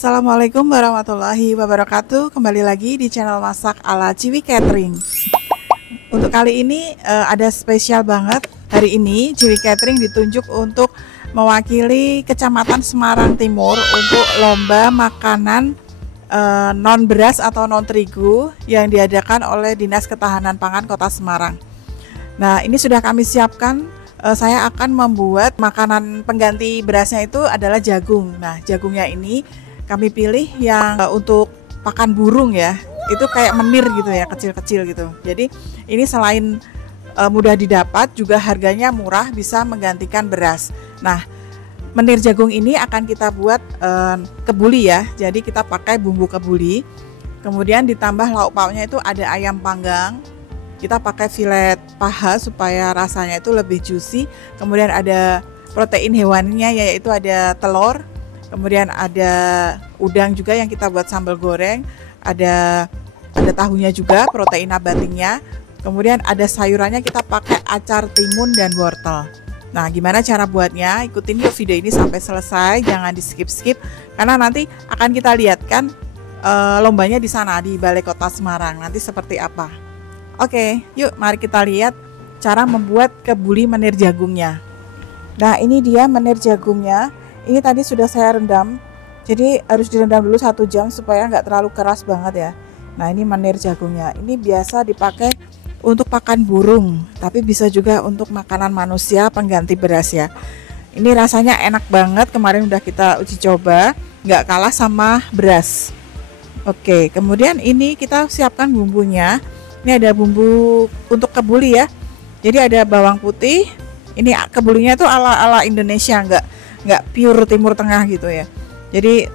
Assalamualaikum warahmatullahi wabarakatuh. Kembali lagi di channel masak ala Ciwi Catering. Untuk kali ini ada spesial banget. Hari ini Ciwi Catering ditunjuk untuk mewakili Kecamatan Semarang Timur untuk lomba makanan non beras atau non terigu yang diadakan oleh Dinas Ketahanan Pangan Kota Semarang. Nah, ini sudah kami siapkan. Saya akan membuat makanan pengganti berasnya itu adalah jagung. Nah, jagungnya ini kami pilih yang untuk pakan burung ya. Itu kayak menir gitu ya, kecil-kecil gitu. Jadi ini selain mudah didapat, juga harganya murah, bisa menggantikan beras. Nah, menir jagung ini akan kita buat kebuli ya. Jadi kita pakai bumbu kebuli. Kemudian ditambah lauk pauknya itu ada ayam panggang. Kita pakai filet paha supaya rasanya itu lebih juicy. Kemudian ada protein hewaninya, yaitu ada telur. Kemudian ada udang juga yang kita buat sambal goreng. Ada tahunya juga, protein nabatinya. Kemudian ada sayurannya, kita pakai acar timun dan wortel. Nah, gimana cara buatnya? Ikutin yuk video ini sampai selesai, jangan di skip-skip karena nanti akan kita lihatkan lombanya di sana di Balai Kota Semarang. Nanti seperti apa? Oke, yuk mari kita lihat cara membuat kebuli menir jagungnya. Nah, ini dia menir jagungnya. Ini tadi sudah saya rendam. Jadi harus direndam dulu 1 jam supaya nggak terlalu keras banget ya. Nah, ini menir jagungnya. Ini biasa dipakai untuk pakan burung, tapi bisa juga untuk makanan manusia pengganti beras ya. Ini rasanya enak banget. Kemarin udah kita uji coba, nggak kalah sama beras. Oke, kemudian ini kita siapkan bumbunya. Ini ada bumbu untuk kebuli ya. Jadi ada bawang putih. Ini kebulinya tuh ala Indonesia, nggak pure Timur Tengah gitu ya. Jadi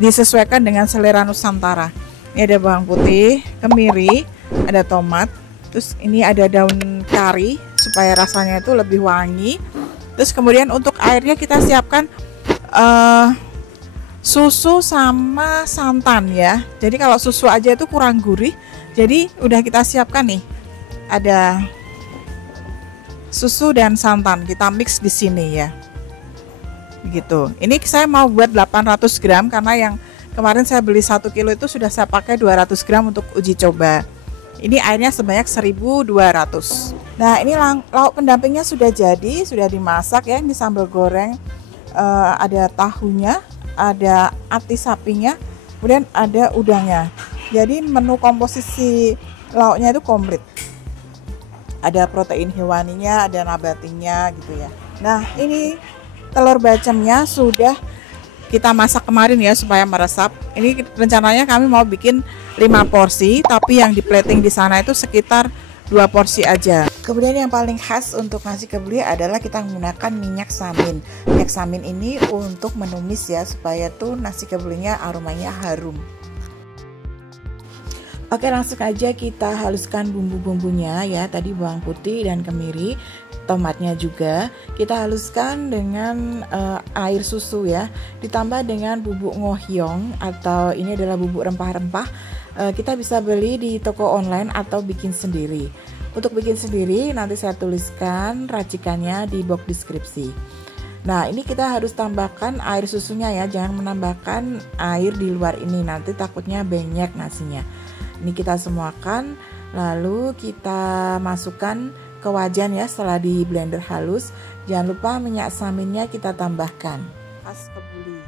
disesuaikan dengan selera Nusantara. Ini ada bawang putih, kemiri, ada tomat. Terus ini ada daun kari supaya rasanya itu lebih wangi. Terus kemudian untuk airnya kita siapkan susu sama santan ya. Jadi kalau susu aja itu kurang gurih. Jadi udah kita siapkan nih. Ada susu dan santan, kita mix di sini ya. Begitu. Ini saya mau buat 800 gram karena yang kemarin saya beli 1 kilo itu sudah saya pakai 200 gram untuk uji coba. Ini airnya sebanyak 1200. Nah, ini lauk pendampingnya sudah jadi, sudah dimasak ya. Ini sambal goreng, ada tahunya, ada ati sapinya, kemudian ada udangnya. Jadi menu komposisi lauknya itu komplit. Ada protein hewaninya, ada nabatinya gitu ya. Nah, ini telur bacemnya sudah kita masak kemarin ya supaya meresap. Ini rencananya kami mau bikin 5 porsi, tapi yang di plating di sana itu sekitar 2 porsi aja. Kemudian yang paling khas untuk nasi kebuli adalah kita menggunakan minyak samin. Minyak samin ini untuk menumis ya, supaya tuh nasi kebulinya aromanya harum. Oke, langsung aja kita haluskan bumbu-bumbunya ya. Tadi bawang putih dan kemiri, tomatnya juga kita haluskan dengan air susu ya, ditambah dengan bubuk ngohyong atau ini adalah bubuk rempah-rempah. Kita bisa beli di toko online atau bikin sendiri. Untuk bikin sendiri nanti saya tuliskan racikannya di box deskripsi. Nah, ini kita harus tambahkan air susunya ya, jangan menambahkan air di luar ini, nanti takutnya banyak nasinya. Ini kita semuakan, lalu kita masukkan ke wajan ya setelah di blender halus. Jangan lupa minyak saminnya kita tambahkan. Khas kebuli.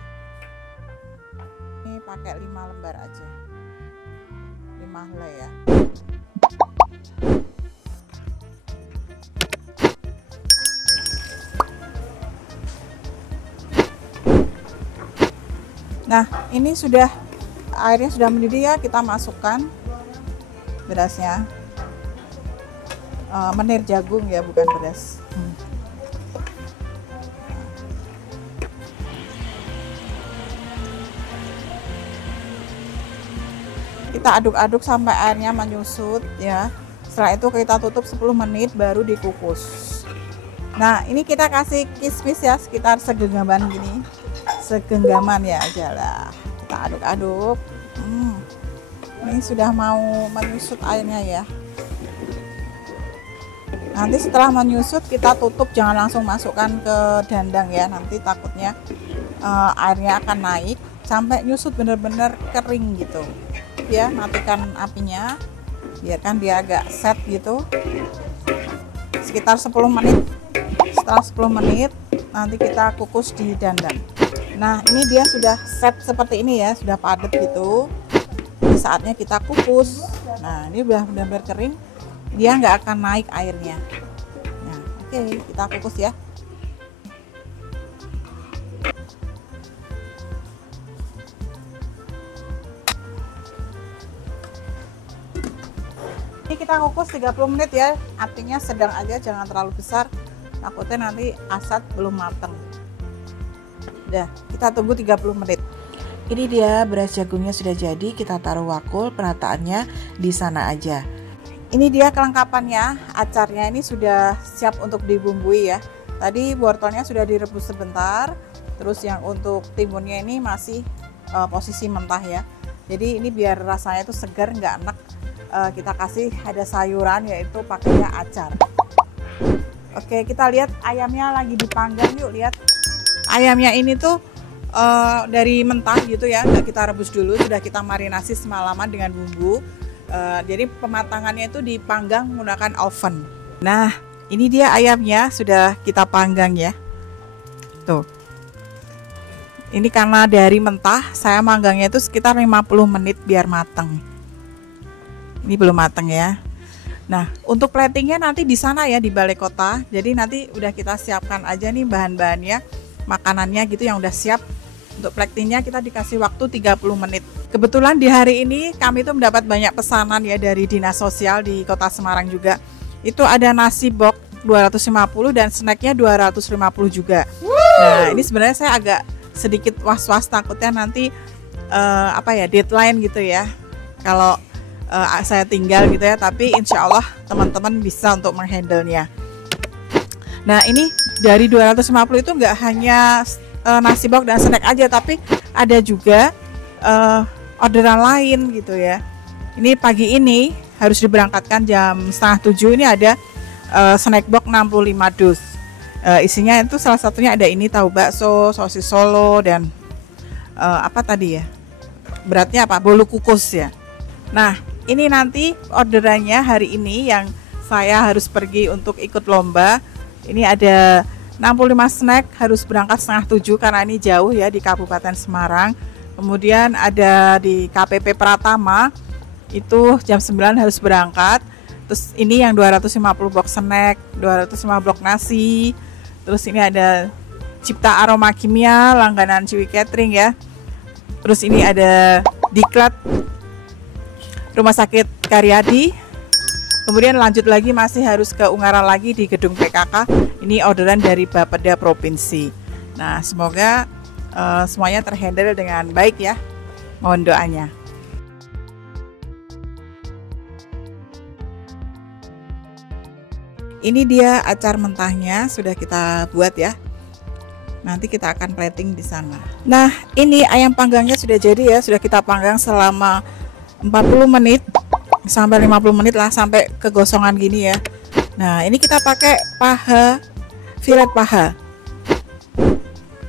Ini pakai 5 lembar aja. 5 helai ya. Nah, ini sudah airnya sudah mendidih ya, kita masukkan berasnya. Menir jagung ya, bukan beras. Kita aduk-aduk sampai airnya menyusut ya. Setelah itu kita tutup 10 menit baru dikukus. Nah, ini kita kasih kismis ya, sekitar segenggaman gini. Segenggaman ya aja lah. Kita aduk-aduk. Ini sudah mau menyusut airnya ya. Nanti setelah menyusut kita tutup, jangan langsung masukkan ke dandang ya, nanti takutnya airnya akan naik. sampai nyusut bener-bener kering gitu ya. Matikan apinya, biarkan dia agak set gitu sekitar 10 menit. Setelah 10 menit nanti kita kukus di dandang. Nah ini dia sudah set seperti ini ya, sudah padat gitu. Ini saatnya kita kukus. Nah ini udah benar-benar kering, dia nggak akan naik airnya. Nah oke, kita kukus ya. Ini kita kukus 30 menit ya, apinya sedang aja, jangan terlalu besar, takutnya nanti asat belum mateng. Udah, kita tunggu 30 menit. Ini dia beras jagungnya sudah jadi, kita taruh wakul, penataannya di sana aja. Ini dia kelengkapannya, acarnya ini sudah siap untuk dibumbui ya. Tadi wortelnya sudah direbus sebentar, terus yang untuk timunnya ini masih posisi mentah ya. Jadi ini biar rasanya itu segar, nggak enak. Kita kasih ada sayuran, yaitu pakainya acar. Oke, kita lihat ayamnya lagi dipanggang yuk. Lihat ayamnya ini tuh dari mentah gitu ya, nggak kita rebus dulu, sudah kita marinasi semalaman dengan bumbu. Jadi pematangannya itu dipanggang menggunakan oven. Nah ini dia ayamnya sudah kita panggang ya, tuh. Ini karena dari mentah, saya manggangnya itu sekitar 50 menit biar matang. Ini belum matang ya. Nah untuk platingnya nanti di sana ya, di balai kota. Jadi nanti udah kita siapkan aja nih bahan-bahannya, makanannya gitu yang udah siap. Untuk platingnya kita dikasih waktu 30 menit. Kebetulan di hari ini kami itu mendapat banyak pesanan ya dari dinas sosial di kota Semarang juga. Itu ada nasi box 250 dan snacknya 250 juga. Nah ini sebenarnya saya agak sedikit was-was, takutnya nanti deadline gitu ya. Kalau saya tinggal gitu ya, tapi insya Allah teman-teman bisa untuk menghandle-nya. Nah ini dari 250 itu nggak hanya nasi box dan snack aja, tapi ada juga orderan lain gitu ya. Ini pagi ini harus diberangkatkan jam 6:30, ini ada snack box 65 dus. Isinya itu salah satunya ada ini, tahu bakso, sosis Solo, dan apa tadi ya, beratnya apa, bolu kukus ya. Nah ini nanti orderannya hari ini yang saya harus pergi untuk ikut lomba. Ini ada 65 snack, harus berangkat 6:30 karena ini jauh ya, di Kabupaten Semarang. Kemudian ada di KPP Pratama, itu jam 9 harus berangkat. Terus ini yang 250 box snack, 250 box nasi. Terus ini ada Cipta Aroma Kimia, langganan Ciwi Catering ya. Terus ini ada Diklat Rumah Sakit Karyadi. Kemudian lanjut lagi, masih harus ke Ungaran lagi di gedung PKK. Ini orderan dari Bapeda Provinsi. Nah semoga semuanya terhandle dengan baik ya, mohon doanya. Ini dia acar mentahnya sudah kita buat ya. Nanti kita akan plating di sana. Nah ini ayam panggangnya sudah jadi ya, sudah kita panggang selama 40 menit sampai 50 menit lah, sampai kegosongan gini ya. Nah ini kita pakai paha, filet paha.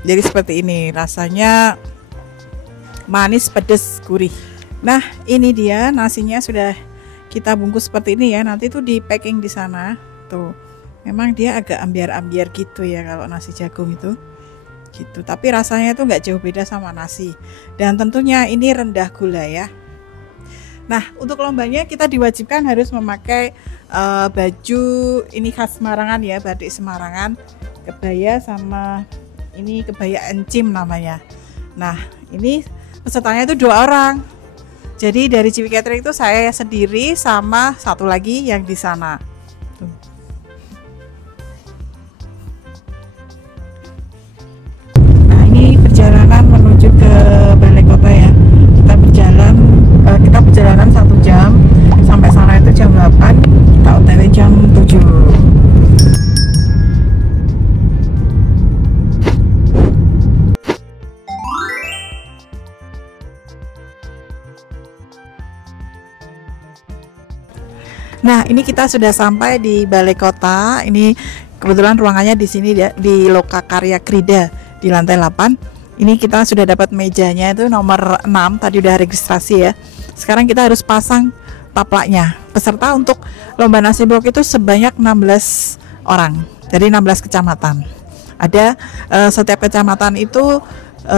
Jadi seperti ini, rasanya manis, pedas, gurih. Nah ini dia nasinya sudah kita bungkus seperti ini ya. Nanti tuh di packing di sana tuh. Memang dia agak ambiar-ambiar gitu ya kalau nasi jagung itu gitu. Tapi rasanya tuh nggak jauh beda sama nasi. Dan tentunya ini rendah gula ya. Nah untuk lombanya kita diwajibkan harus memakai baju ini khas Semarangan ya, batik Semarangan, kebaya, sama ini kebaya encim namanya. Nah ini pesertanya itu 2 orang. Jadi dari Ciwi Catering itu saya sendiri sama satu lagi yang di sana. Tuh. Nah ini perjalanan menuju ke balai kota ya. Kita perjalanan 1 jam, sampai sana itu jam 8, kita OTW jam 7. Nah ini kita sudah sampai di balai kota. Ini kebetulan ruangannya di sini di Loka Karya Krida di lantai 8. Ini kita sudah dapat mejanya itu nomor 6, tadi udah registrasi ya. Sekarang kita harus pasang taplaknya. Peserta untuk lomba nasi box itu sebanyak 16 orang dari 16 kecamatan. Ada setiap kecamatan itu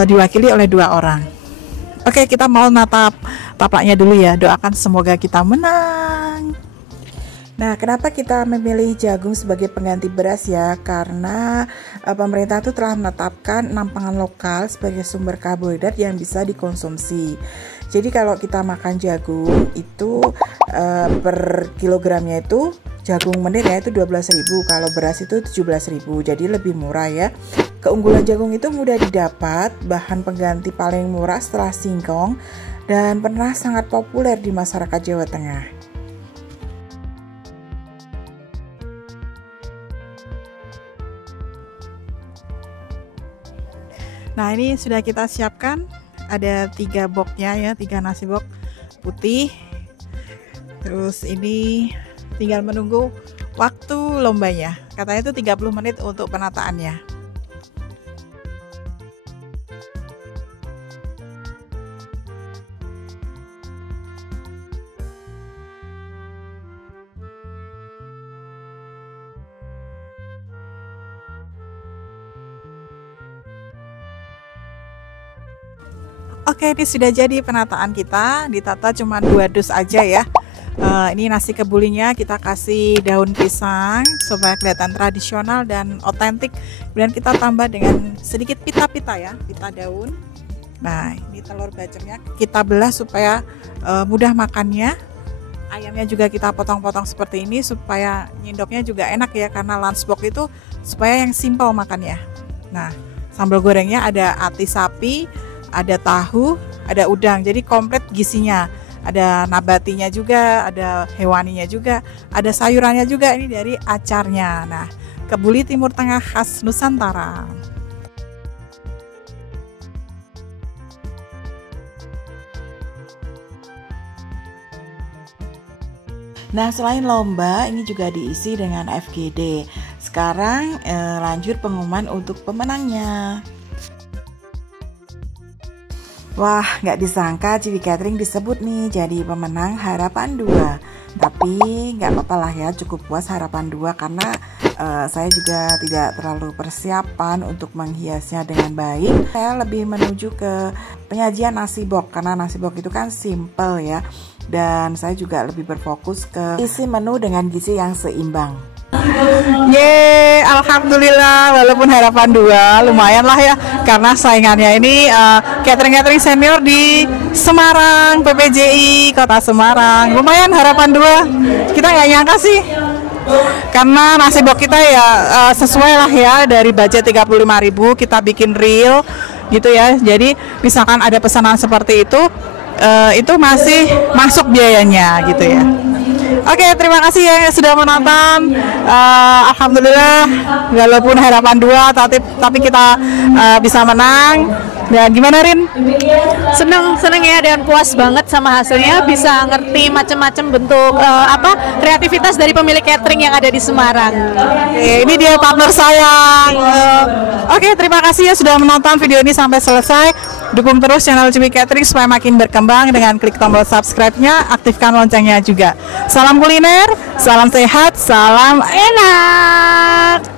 diwakili oleh 2 orang. Oke, kita mau natap taplaknya dulu ya. Doakan semoga kita menang. Nah, kenapa kita memilih jagung sebagai pengganti beras ya? Karena pemerintah itu telah menetapkan 6 pangan lokal sebagai sumber karbohidrat yang bisa dikonsumsi. Jadi kalau kita makan jagung itu per kilogramnya itu jagung menir ya itu 12.000, kalau beras itu 17.000. Jadi lebih murah ya. Keunggulan jagung itu mudah didapat, bahan pengganti paling murah setelah singkong dan pernah sangat populer di masyarakat Jawa Tengah. Nah, ini sudah kita siapkan, ada 3 boxnya ya, 3 nasi box putih. Terus ini tinggal menunggu waktu lombanya. Katanya itu 30 menit untuk penataannya. Oke, ini sudah jadi penataan kita. Ditata cuma 2 dus aja ya. Ini nasi kebulinya kita kasih daun pisang supaya kelihatan tradisional dan otentik. Kemudian kita tambah dengan sedikit pita-pita ya, pita daun. Nah, ini telur bacemnya kita belah supaya mudah makannya. Ayamnya juga kita potong-potong seperti ini supaya nyendoknya juga enak ya, karena lunchbox itu supaya yang simple makannya. Nah, sambal gorengnya ada ati sapi, ada tahu, ada udang, jadi komplit gizinya. Ada nabatinya juga, ada hewaninya juga, ada sayurannya juga, ini dari acarnya. Nah, kebuli Timur Tengah khas Nusantara. Nah, selain lomba, ini juga diisi dengan FGD. Sekarang lanjut pengumuman untuk pemenangnya. Wah, nggak disangka Ciwi Catering disebut nih jadi pemenang Harapan 2. Tapi nggak apa-apa lah ya, cukup puas Harapan 2 karena saya juga tidak terlalu persiapan untuk menghiasnya dengan baik. Saya lebih menuju ke penyajian nasi box karena nasi box itu kan simple ya. Dan saya juga lebih berfokus ke isi menu dengan gizi yang seimbang. Yeay, alhamdulillah, walaupun Harapan 2 lumayan lah ya, karena saingannya ini catering-catering senior di Semarang, PPJI Kota Semarang. Lumayan Harapan 2, kita nggak nyangka sih, karena nasi box kita ya sesuai lah ya, dari budget 35.000 kita bikin real gitu ya. Jadi misalkan ada pesanan seperti itu masih masuk biayanya gitu ya. Oke, terima kasih ya sudah menonton. Alhamdulillah, walaupun Harapan 2 tapi kita bisa menang. Dan gimana Rin? Seneng ya, dan puas banget sama hasilnya. Bisa ngerti macam-macam bentuk kreativitas dari pemilik catering yang ada di Semarang. Oke, ini dia partner saya. Oke, terima kasih ya sudah menonton video ini sampai selesai. Dukung terus channel Ciwi Catering supaya makin berkembang dengan klik tombol subscribe-nya, aktifkan loncengnya juga. Salam kuliner, salam sehat, salam enak.